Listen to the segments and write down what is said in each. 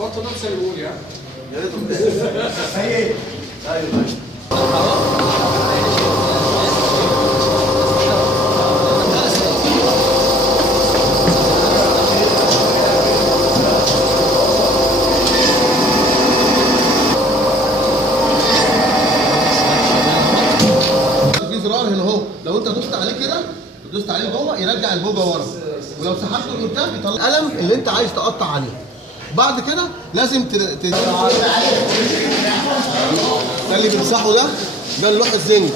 بطل نفسه يقول يعني يا ريت. ايوه في زرار هنا اهو، لو انت دوست عليه كده دوست عليه جوه يرجع البوجه ورا، ولو سحبته لقدام يطلع القلم اللي انت عايز تقطع عليه. بعد كده لازم ده اللي بنمسحه ده اللوح الزنك.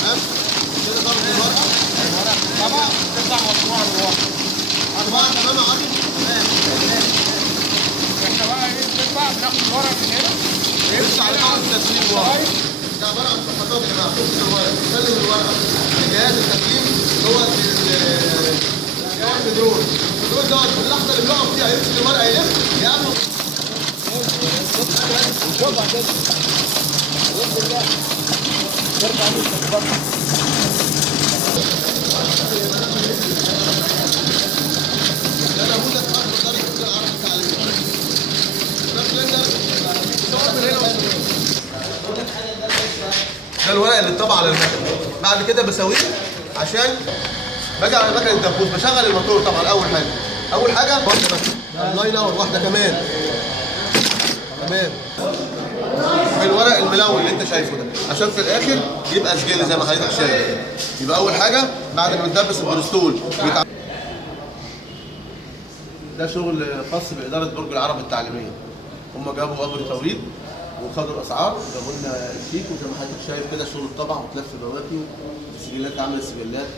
تمام كده ضرب الورقه طبعا تطلع مطبوعه لورا طبعا. تمام يا علي. احنا بقى ايه بنطلع بناخد الورق من هنا يرجع لحاله التسليم ورا. ده عباره عن صفحات يا جماعه. تمسك الورقه تسلم الورقه لجهاز التسليم اللي هو الدرون. الدرون دوت في اللحظه اللي بيقف فيها يمسك الورقه يلف يقابله. ده نموذج اكبر طريقه في العرض التعليمي. ده الورق اللي اتطبع على المكنه. بعد كده بسويه عشان باجي على مكنه الدبوس بشغل الموتور. طبعا اول حاجه الله ينور واحده كمان بالورق الملون اللي انت شايفه ده عشان في الاخر يبقى سجل زي ما حضرتك شايف. يبقى اول حاجه بعد ما ندبس البروستول ده شغل خاص باداره برج العرب التعليميه. هم جابوا امر توريد وخدوا الاسعار جابوا لنا الشيك، وزي ما حضرتك شايف كده شغل الطبع وتلف بواكي وسجلات عمل السجلات